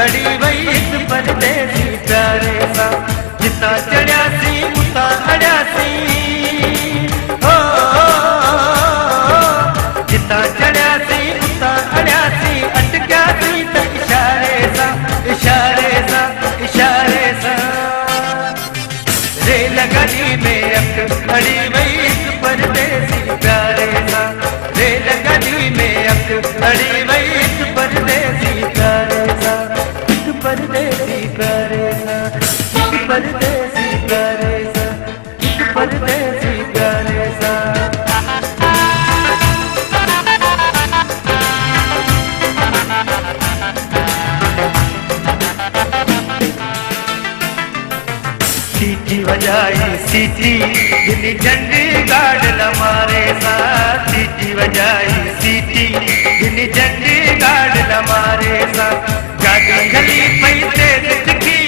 अड़ी वही एक परदेसी प्यारे सा जिता चढ़ियासी उता अड़ियासी हो जिता चढ़ियासी उता अड़ियासी अटक्यासी त इशारे सा इशारे सा इशारे सा रेलगाड़ी में अक अड़ी वही एक परदेसी प्यारे सा रेलगाड़ी में अक अड़ी वही एक परदेसी प्यारे सा एक परदेसी प्यारे सा एक परदेसी प्यारे सा एक परदेसी प्यारे सा सीटी बजाई सीटी दिल्ली चंडीगढ़ लमारे साथ सीटी बजाई सीटी दिल्ली चंडीगढ़ लमारे साथ गाड़ी गली पैसे दिखी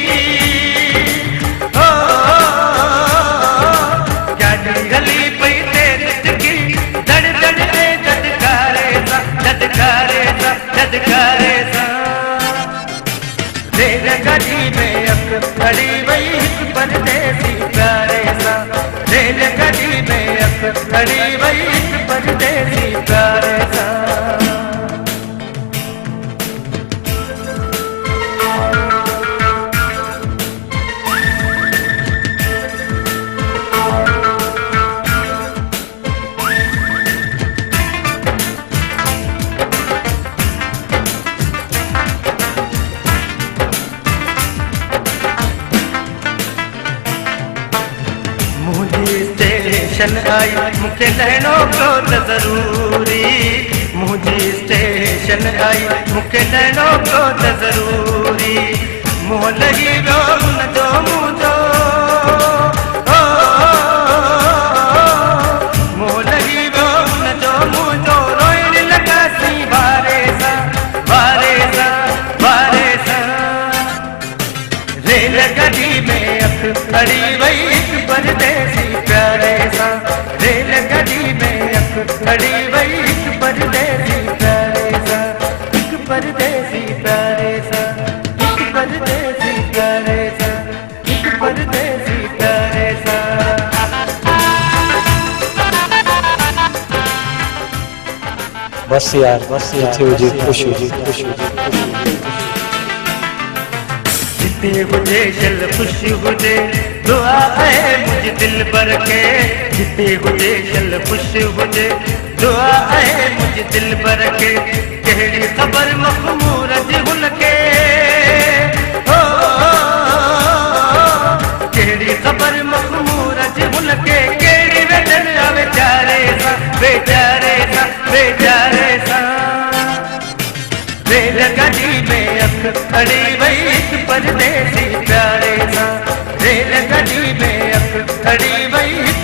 हो गाड़ी गली पैसे दिखी दड़ दड़ रे जदकारे सा जदकारे सा जदकारे सा रेलगाड़ी में अक अड़ी वही एक परदेसी प्यारे सा रेलगाड़ी में अक अड़ी वही एक परदेसी प्यारे सा स्टेशन आई मुझे लहनों को तो जरूरी मुझे स्टेशन आई मुझे लहनों को तो जरूरी मुँह लगी रोन दो मुझो मुँह लगी रोन दो मुझो रोइन लगा सी बारे सा बारे सा बारे सा रेलगाड़ी में अक अड़ी वही एक परदेसी प्यारे सा रेलगाड़ी में अक अड़ी वही एक परदेसी प्यारे सा एक परदेसी प्यारे सा एक परदेसी प्यारे सा एक परदेसी प्यारे सा बस यार खुशी खुशी जितने हुजे चल खुश हुजे दुआ है मुझे दिल भर के जितने हुजे चल खुश हुजे दुआ है मुझे दिल भर के केड़ी खबर मखमूर हुल के हो केड़ी खबर मखमूर हुल के केड़ी वेदन बेचारे सा बेचारे सा बेचारे सा रेलगाड़ी में अक अड़ी वही एक परदेसी प्यारे सा रेलगाड़ी में अक अड़ी वही एक